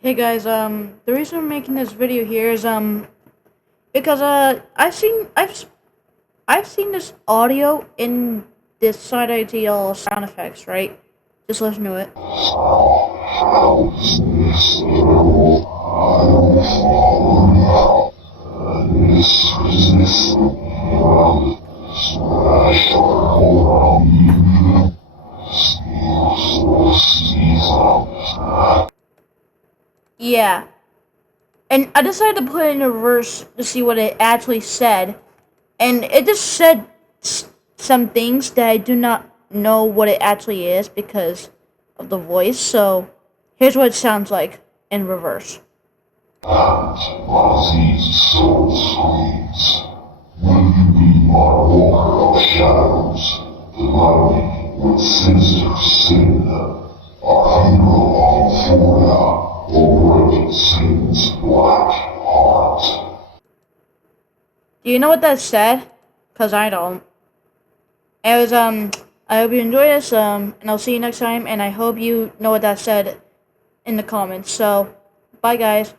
Hey guys, the reason I'm making this video here is because I've seen this audio in this side sound effects, right? Just listen to it. Yeah, and I decided to put it in reverse to see what it actually said, and it just said some things that I do not know what it actually is because of the voice. So here's what it sounds like in reverse. These soul screams. Will you be my walker of shadows? Deny with sinister sin. Our hero of Euphoria, the breaking Satan's black heart. Do you know what that said? Cause I don't. It was I hope you enjoy this and I'll see you next time. And I hope you know what that said in the comments. So bye guys.